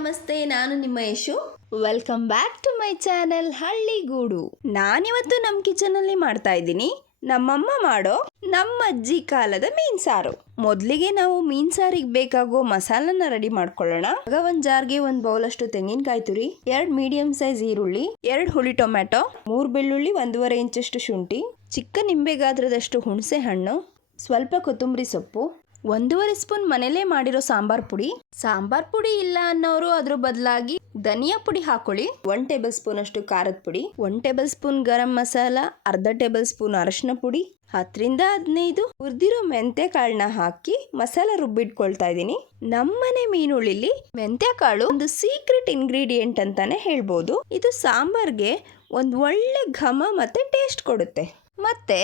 ನಮಸ್ತೆ, ನಾನು ನಿಮ್ಮ Yashu. Welcome back to my channel Halligudu ನಾನಿವತ್ತು ನಮ್ಮ ಕಿಚನಲ್ಲಿ ಮಾಡ್ತಾ ಇದ್ದೀನಿ. ನಮ್ಮಮ್ಮ ಮಾಡೋ ನಮ್ಮ ಅಜ್ಜಿ ಕಾಲದ ಮೀನ್ ಸಾರು. ಮೊದಲಿಗೆ ನಾವು ಮೀನ್ ಸಾರಿಗೆ ಬೇಕಾಗೋ ಮಸಾಲನ ರೆಡಿ ಮಾಡ್ಕೊಳ್ಳೋಣ. ಆಗ ಒಂದ್ ಜಾರ್ಗೆ ಒಂದ್ ಬೌಲ್ ಅಷ್ಟು ತೆಂಗಿನಕಾಯಿ ತುರಿ, ಎರಡ್ ಮೀಡಿಯಂ ಸೈಜ್ ಈರುಳ್ಳಿ, ಎರಡ್ ಹುಳಿ ಟೊಮ್ಯಾಟೊ, ಮೂರ್ ಬೆಳ್ಳುಳ್ಳಿ ಒಂದೂವರೆ ಇಂಚಷ್ಟು ಶುಂಠಿ, ಚಿಕ್ಕ ನಿಂಬೆ ಗಾತ್ರದಷ್ಟು ಹುಣಸೆ ಹಣ್ಣು ಸ್ವಲ್ಪ ಕೊತ್ತಂಬರಿ ಸೊಪ್ಪು ಒಂದೂವರೆ ಸ್ಪೂನ್ ಮನೇಲೇ ಮಾಡಿರೋ ಸಾಂಬಾರ್ ಪುಡಿ. ಸಾಂಬಾರ್ ಪುಡಿ ಇಲ್ಲ ಅನ್ನೋರು ಅದ್ರ ಬದಲಾಗಿ ಧನಿಯಾ ಪುಡಿ ಹಾಕೊಳ್ಳಿ. ಒನ್ ಟೇಬಲ್ ಸ್ಪೂನ್ ಅಷ್ಟು ಖಾರದ ಪುಡಿ one tablespoon garam masala, ಅರ್ಧ ಟೇಬಲ್ ಸ್ಪೂನ್ ಅರಶಿನ ಪುಡಿ, ಹತ್ತರಿಂದ ಹದಿನೈದು ಹುರಿದಿರೋ ಮೆಂತ್ಯ ಕಾಳನ್ನ ಹಾಕಿ ಮಸಾಲ ರುಬ್ಬಿಟ್ಕೊಳ್ತಾ ಇದ್ದೀನಿ. ನಮ್ಮನೆ ಮೀನುಳ್ಳಿಲಿ ಮೆಂತ್ಯ ಕಾಳು ಒಂದು ಸೀಕ್ರೆಟ್ ಇಂಗ್ರೀಡಿಯೆಂಟ್ ಅಂತಾನೆ ಹೇಳ್ಬೋದು. ಇದು ಸಾಂಬಾರ್ಗೆ ಒಂದು ಒಳ್ಳೆ ಘಮ ಮತ್ತೆ ಟೇಸ್ಟ್ ಕೊಡುತ್ತೆ. ಮತ್ತೆ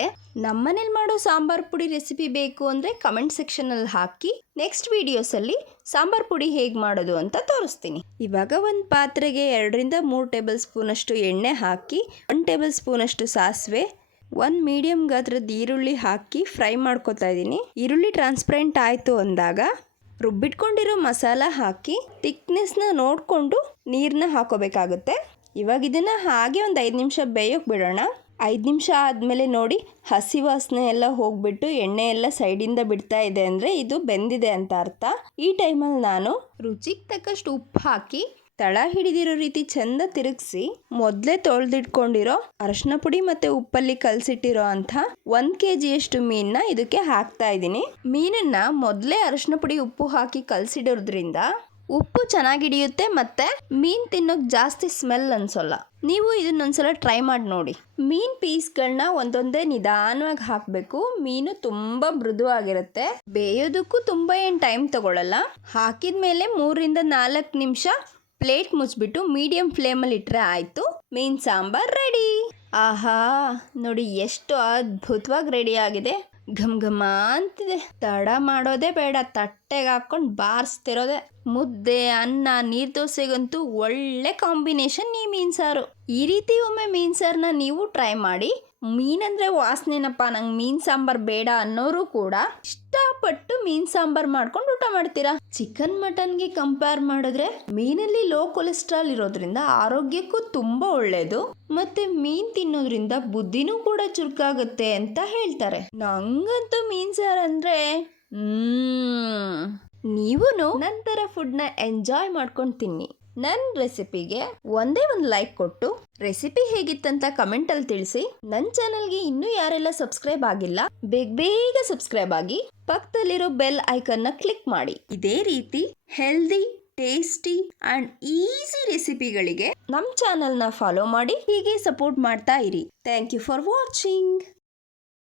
ನಮ್ಮನೇಲಿ ಮಾಡೋ ಸಾಂಬಾರ್ ಪುಡಿ ರೆಸಿಪಿ ಬೇಕು ಅಂದರೆ ಕಮೆಂಟ್ ಸೆಕ್ಷನಲ್ಲಿ ಹಾಕಿ ನೆಕ್ಸ್ಟ್ ವೀಡಿಯೋಸಲ್ಲಿ ಸಾಂಬಾರ್ ಪುಡಿ ಹೇಗೆ ಮಾಡೋದು ಅಂತ ತೋರಿಸ್ತೀನಿ. ಇವಾಗ ಒಂದು ಪಾತ್ರೆಗೆ ಎರಡರಿಂದ ಮೂರು ಟೇಬಲ್ ಸ್ಪೂನಷ್ಟು ಎಣ್ಣೆ ಹಾಕಿ ಒನ್ ಟೇಬಲ್ ಸ್ಪೂನಷ್ಟು ಸಾಸಿವೆ, ಒಂದು ಮೀಡಿಯಮ್ ಗಾತ್ರದ ಈರುಳ್ಳಿ ಹಾಕಿ ಫ್ರೈ ಮಾಡ್ಕೊತಾ ಇದ್ದೀನಿ. ಈರುಳ್ಳಿ ಟ್ರಾನ್ಸ್ಪರೆಂಟ್ ಆಯಿತು ಅಂದಾಗ ರುಬ್ಬಿಟ್ಕೊಂಡಿರೋ ಮಸಾಲ ಹಾಕಿ ತಿಕ್ನೆಸ್ನ ನೋಡಿಕೊಂಡು ನೀರನ್ನ ಹಾಕೋಬೇಕಾಗುತ್ತೆ. ಇವಾಗ ಇದನ್ನು ಹಾಗೆ ಒಂದು ಐದು ನಿಮಿಷ ಬೇಯೋಕೆ ಬಿಡೋಣ. ಐದು ನಿಮಿಷ ಆದಮೇಲೆ ನೋಡಿ ಹಸಿ ವಾಸನೆ ಎಲ್ಲ ಹೋಗ್ಬಿಟ್ಟು ಎಣ್ಣೆ ಎಲ್ಲ ಸೈಡಿಂದ ಬಿಡ್ತಾ ಇದೆ ಅಂದರೆ ಇದು ಬೆಂದಿದೆ ಅಂತ ಅರ್ಥ. ಈ ಟೈಮಲ್ಲಿ ನಾನು ರುಚಿಗೆ ತಕ್ಕಷ್ಟು ಉಪ್ಪು ಹಾಕಿ ತಳ ಹಿಡಿದಿರೋ ರೀತಿ ಚಂದ ತಿರುಗಿಸಿ ಮೊದಲೇ ತೊಳೆದಿಟ್ಕೊಂಡಿರೋ ಅರಶಿನ ಪುಡಿ ಮತ್ತೆ ಉಪ್ಪಲ್ಲಿ ಕಲಸಿಟ್ಟಿರೋ ಅಂಥ ಒಂದು ಕೆ ಜಿಯಷ್ಟು ಮೀನನ್ನ ಇದಕ್ಕೆ ಹಾಕ್ತಾ ಇದ್ದೀನಿ. ಮೀನನ್ನ ಮೊದಲೇ ಅರಶಿನ ಪುಡಿ ಉಪ್ಪು ಹಾಕಿ ಕಲಸಿಡೋದ್ರಿಂದ ಉಪ್ಪು ಚೆನ್ನಾಗಿ ಹಿಡಿಯುತ್ತೆ ಮತ್ತೆ ಮೀನ್ ತಿನ್ನೋಕ್ ಜಾಸ್ತಿ ಸ್ಮೆಲ್ ಅನ್ಸೋಲ್ಲ. ನೀವು ಇದನ್ನೊಂದ್ಸಲ ಟ್ರೈ ಮಾಡಿ ನೋಡಿ. ಮೀನ್ ಪೀಸ್ಗಳನ್ನ ಒಂದೊಂದೇ ನಿಧಾನವಾಗಿ ಹಾಕಬೇಕು. ಮೀನು ತುಂಬಾ ಮೃದುವಾಗಿರುತ್ತೆ. ಬೇಯೋದಕ್ಕೂ ತುಂಬಾ ಏನು ಟೈಮ್ ತಗೊಳ್ಳಲ್ಲ ಹಾಕಿದ್ಮೇಲೆ ಮೂರರಿಂದ ನಾಲ್ಕು ನಿಮಿಷ ಪ್ಲೇಟ್ ಮುಚ್ಚಿಬಿಟ್ಟು ಮೀಡಿಯಂ ಫ್ಲೇಮಲ್ಲಿ ಇಟ್ಟರೆ ಆಯಿತು. ಮೀನ್ ಸಾಂಬಾರ್ ರೆಡಿ ಆಹಾ, ನೋಡಿ ಎಷ್ಟು ಅದ್ಭುತವಾಗಿ ರೆಡಿ ಆಗಿದೆ. ಘಮ್ ಘಮ ಅಂತಿದೆ. ತಡ ಮಾಡೋದೇ ಬೇಡ ತಟ್ಟೆಗೆ ಹಾಕೊಂಡು ಬಾರಿಸ್ತಿರೋದೆ. ಮುದ್ದೆ, ಅನ್ನ, ನೀರು ದೋಸೆಗಂತೂ ಒಳ್ಳೆ ಕಾಂಬಿನೇಷನ್ ಈ ಮೀನು ಸಾರು. ಈ ರೀತಿ ಒಮ್ಮೆ ಮೀನು ಸಾರನ್ನ ನೀವು ಟ್ರೈ ಮಾಡಿ. ಮೀನಂದ್ರೆ ವಾಸನೆನಪ್ಪ, ನಂಗೆ ಮೀನ್ ಸಾಂಬಾರ್ ಬೇಡ ಅನ್ನೋರು ಕೂಡ ಇಷ್ಟಪಟ್ಟು ಮೀನ್ ಸಾಂಬಾರ್ ಮಾಡ್ಕೊಂಡು ಊಟ ಮಾಡ್ತೀರಾ? ಚಿಕನ್ ಮಟನ್ಗೆ ಕಂಪೇರ್ ಮಾಡಿದ್ರೆ ಮೀನಲ್ಲಿ ಲೋ ಕೊಲೆಸ್ಟ್ರಾಲ್ ಇರೋದ್ರಿಂದ ಆರೋಗ್ಯಕ್ಕೂ ತುಂಬಾ ಒಳ್ಳೇದು. ಮತ್ತೆ ಮೀನ್ ತಿನ್ನೋದ್ರಿಂದ ಬುದ್ಧಿನೂ ಕೂಡ ಚುರುಕಾಗುತ್ತೆ ಅಂತ ಹೇಳ್ತಾರೆ. ನಂಗಂತೂ ಮೀನು ಸಾರು ಅಂದ್ರೆ ಹ್ಮ್. ನೀವು ನಂತರ ಫುಡ್ನ ಎಂಜಾಯ್ ಮಾಡ್ಕೊಂಡು ತಿನ್ನಿ ನನ್ನ ರೆಸಿಪಿಗೆ ಒಂದೇ ಒಂದು ಲೈಕ್ ಕೊಟ್ಟು ರೆಸಿಪಿ ಹೇಗಿತ್ತಂತ ಕಮೆಂಟಲ್ಲಿ ತಿಳಿಸಿ. ನನ್ನ ಚಾನಲ್ಗೆ ಇನ್ನೂ ಯಾರೆಲ್ಲ ಸಬ್ಸ್ಕ್ರೈಬ್ ಆಗಿಲ್ಲ, ಬೇಗ ಬೇಗ ಸಬ್ಸ್ಕ್ರೈಬ್ ಆಗಿ ಪಕ್ಕದಲ್ಲಿರೋ ಬೆಲ್ ಐಕನ್ನ ಕ್ಲಿಕ್ ಮಾಡಿ. ಇದೇ ರೀತಿ ಹೆಲ್ದಿ ಟೇಸ್ಟಿ ಅಂಡ್ ಈಸಿ ರೆಸಿಪಿಗಳಿಗೆ ನಮ್ಮ ಚಾನಲ್ನ ಫಾಲೋ ಮಾಡಿ, ಹೀಗೆ ಸಪೋರ್ಟ್ ಮಾಡ್ತಾ ಇರಿ. Thank you for watching